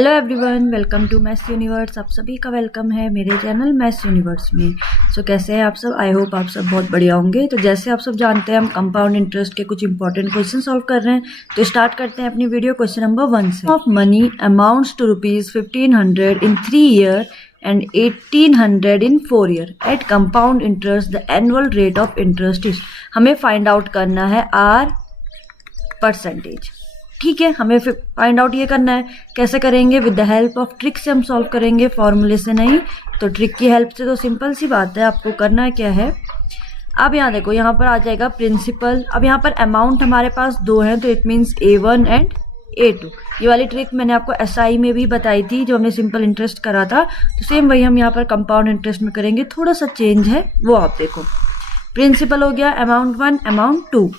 Hello everyone, welcome to maths universe. आप सभी का वेलकम है मेरे चैनल मैथ्स यूनिवर्स में। कैसे हैं आप सब? आई होप आप सब बहुत बढ़िया होंगे। तो जैसे आप सब जानते हैं, हम कंपाउंड इंटरेस्ट के कुछ इंपॉर्टेंट क्वेश्चन सॉल्व कर रहे हैं। तो स्टार्ट करते हैं अपनी वीडियो क्वेश्चन नंबर 1 से। Of money amounts to ₹1500 in 3 year and 1800 in 4 year at compound interest. The annual rate of interest is, हमें फाइंड आउट करना है आर परसेंटेज। ठीक है, हमें फाइंड आउट ये करना है। कैसे करेंगे? With the help of trick से हम सॉल्व करेंगे, फॉर्मूले से नहीं। तो ट्रिक की हेल्प से तो सिंपल सी बात है, आपको करना है क्या है। अब यहाँ देखो, यहाँ पर आ जाएगा प्रिंसिपल। अब यहाँ पर अमाउंट हमारे पास दो हैं, तो it means A1 and A2। ये वाली ट्रिक मैंने आपको SI में भी बताई थी, जो हमने सिंपल इंटरेस्ट करा था। तो सेम वही हम यहाँ पर कंपाउंड इंटरेस्ट में करेंगे, थोड़ा सा चेंज है वो आप देखो। प्रिंसिपल हो गया अमाउंट 1, अमाउंट 2।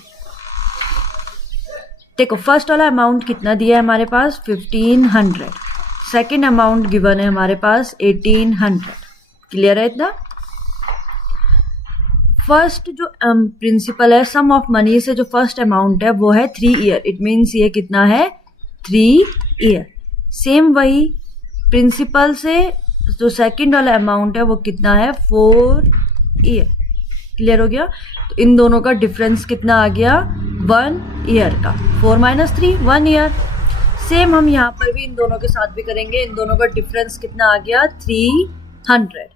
देखो, फर्स्ट वाला अमाउंट कितना दिया है हमारे पास? 1500। सेकेंड अमाउंट गिवन है हमारे पास 1800। क्लियर है इतना? फर्स्ट जो प्रिंसिपल है, सम ऑफ मनी से जो फर्स्ट अमाउंट है वो है 3 ईयर। इट मीन्स ये कितना है? 3 ईयर। सेम वही प्रिंसिपल से जो सेकेंड वाला अमाउंट है वो कितना है? 4 ईयर। क्लियर हो गया? तो इन दोनों का डिफरेंस कितना आ गया? 1 ईयर का। 4 - 3 1 ईयर। सेम हम यहाँ पर भी इन दोनों के साथ भी करेंगे। इन दोनों का डिफरेंस कितना आ गया? 300।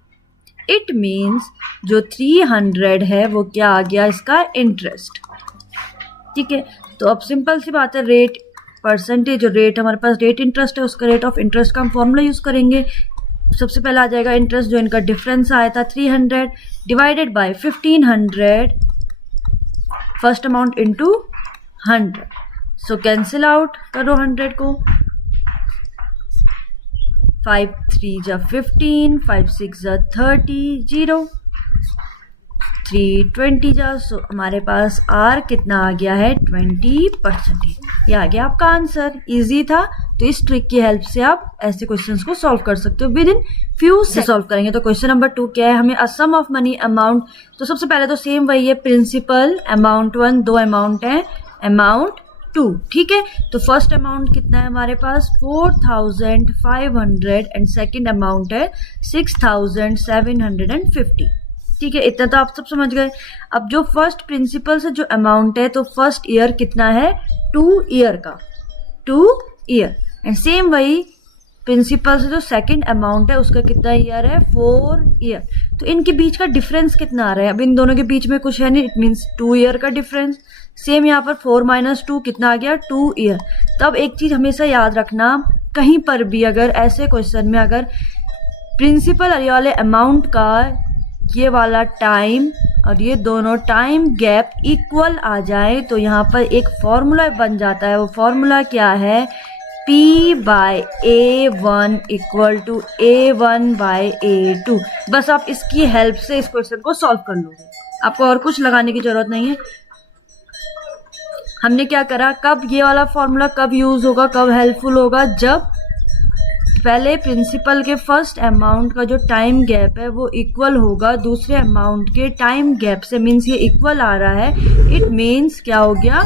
इट मीन्स जो 300 है वो क्या आ गया? इसका इंटरेस्ट। ठीक है, तो अब सिंपल सी बात है, रेट परसेंटेज, जो रेट हमारे पास रेट इंटरेस्ट है उसका रेट ऑफ इंटरेस्ट का हम फॉर्मूला यूज करेंगे। सबसे पहले आ जाएगा इंटरेस्ट, जो इनका डिफरेंस आया था 300 divided by 1500 first amount into 100। So cancel out करो 100 को। 5 3 जा 15, 5 6 जा 30, 0 3 20 जा। सो हमारे पास आर कितना आ गया है? 20%। ये आ गया आपका आंसर। इजी था। तो इस ट्रिक की हेल्प से आप ऐसे क्वेश्चंस को सॉल्व कर सकते हो विद इन फ्यू से सॉल्व करेंगे। तो क्वेश्चन नंबर 2 क्या है? हमें अ सम ऑफ मनी अमाउंट। तो सबसे पहले तो सेम वही है, प्रिंसिपल अमाउंट 1, दो अमाउंट है, अमाउंट 2। ठीक है, तो फर्स्ट अमाउंट कितना है हमारे पास? 4500 एंड सेकेंड अमाउंट है 6750। ठीक है, इतना तो आप सब समझ गए। अब जो फर्स्ट प्रिंसिपल से जो अमाउंट है, तो फर्स्ट ईयर कितना है? 2 ईयर का, 2 ईयर। एंड सेम वही प्रिंसिपल से जो सेकंड अमाउंट है उसका कितना ईयर है? 4 ईयर। तो इनके बीच का डिफरेंस कितना आ रहा है? अब इन दोनों के बीच में कुछ है नहीं, इट मीन्स 2 ईयर का डिफरेंस। सेम यहाँ पर 4 - 2 कितना आ गया? 2 ईयर। तब एक चीज हमेशा याद रखना, कहीं पर भी अगर ऐसे क्वेश्चन में अगर प्रिंसिपल वाले अमाउंट का ये वाला टाइम और ये दोनों टाइम गैप इक्वल आ जाए, तो यहाँ पर एक फॉर्मूला बन जाता है। वो फॉर्मूला क्या है? P/A1 = A1/A2। बस आप इसकी हेल्प से इस क्वेश्चन को सॉल्व कर लोगे, आपको और कुछ लगाने की जरूरत नहीं है। हमने क्या करा, कब ये वाला फॉर्मूला कब यूज होगा, कब हेल्पफुल होगा? जब पहले प्रिंसिपल के फर्स्ट अमाउंट का जो टाइम गैप है वो इक्वल होगा दूसरे अमाउंट के टाइम गैप से। मीन्स ये इक्वल आ रहा है, इट मीन्स क्या हो गया?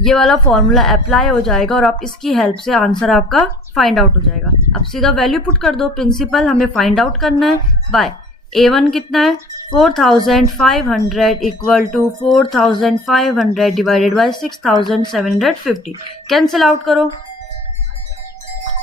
ये वाला फॉर्मूला अप्लाई हो जाएगा और आप इसकी हेल्प से आंसर आपका फाइंड आउट हो जाएगा। अब सीधा वैल्यू पुट कर दो। प्रिंसिपल हमें फाइंड आउट करना है बाय A1 कितना है? 4500 = 4500 डिवाइडेड बाय 6750। कैंसिल आउट करो।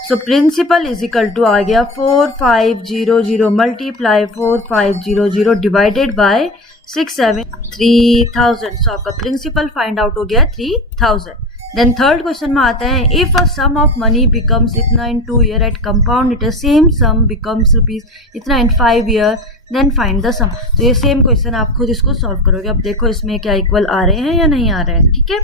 So principal is equal to आ गया 4500 मल्टीप्लाई 4500 डिवाइडेड बाय 3000। सो आपका प्रिंसिपल फाइंड आउट हो गया 3000। देन थर्ड क्वेश्चन में आता है, if a sum of money becomes इतना in 2 year at compound it same sum becomes rupees इतना in 5 year, then find the sum. तो ये सेम क्वेश्चन आप खुद इसको सॉल्व करोगे। अब देखो इसमें क्या इक्वल आ रहे हैं या नहीं आ रहे हैं। ठीक है,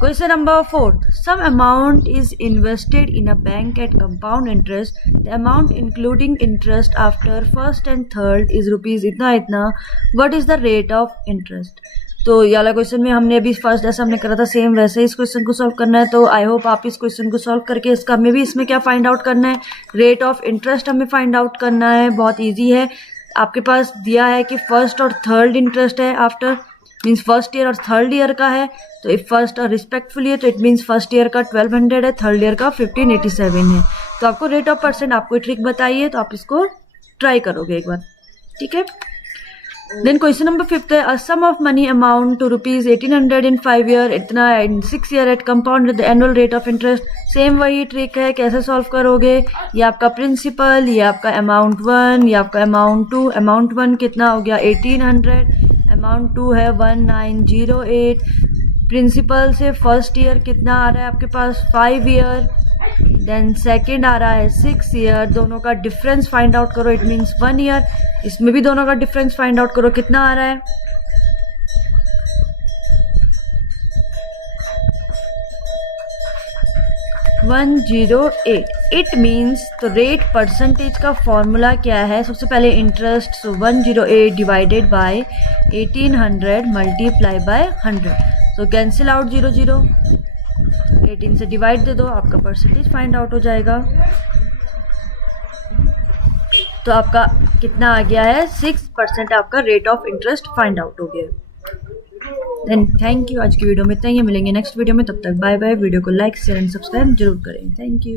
question number 4, sum amount is invested in a bank at compound interest. The amount including interest after first and third is rupees इतना इतना। What is the rate of interest? तो ये वाला क्वेश्चन में हमने अभी फर्स्ट जैसा हमने करा था सेम वैसे ही इस क्वेश्चन को सॉल्व करना है। तो आई होप आप इस क्वेश्चन को सॉल्व करके इसका हमें भी इसमें क्या फाइंड आउट करना है? रेट ऑफ इंटरेस्ट हमें फाइंड आउट करना है। बहुत ईजी है। आपके पास दिया है कि फर्स्ट और थर्ड इंटरेस्ट है आफ्टर मीन्स फर्स्ट ईयर और थर्ड ईयर का है, तो इफ फर्स्ट और रिस्पेक्टफुली है तो इट मीन्स फर्स्ट ईयर का 1200 है, थर्ड ईयर का 1587 है। तो आपको रेट ऑफ परसेंट आपको ट्रिक बताइए, तो आप इसको ट्राई करोगे एक बार, ठीक है। देन क्वेश्चन नंबर 5 है, a sum of money amount to rupees 1800 in 5 year, इतना in 6 year at compound with annual rate of interest. Same वही ट्रिक है, कैसे सॉल्व करोगे, ये आपका प्रिंसिपल, ये आपका अमाउंट 1, ये आपका अमाउंट 2। अमाउंट 1 कितना हो गया 1800, अमाउंट 2 है 1908। प्रिंसिपल से फर्स्ट ईयर कितना आ रहा है आपके पास 5 ईयर, देन सेकेंड आ रहा है 6 ईयर। दोनों का डिफरेंस फाइंड आउट करो, इट मीन्स 1 ईयर। इसमें भी दोनों का डिफरेंस फाइंड आउट करो, कितना आ रहा है 108। इट मीन्स तो रेट परसेंटेज का फॉर्मूला क्या है, सबसे पहले interest, so 108 divided by 1800 multiply by 100। So cancel out 0 0, 18 से डिवाइड दे दो, आपका परसेंटेज फाइंड आउट हो जाएगा। तो आपका कितना आ गया है 6% आपका rate of interest find out हो गया। देन थैंक यू, आज की वीडियो में इतना ही, मिलेंगे नेक्स्ट वीडियो में, तब तक बाय बाय। वीडियो को लाइक शेयर एंड सब्सक्राइब जरूर करें। Thank you.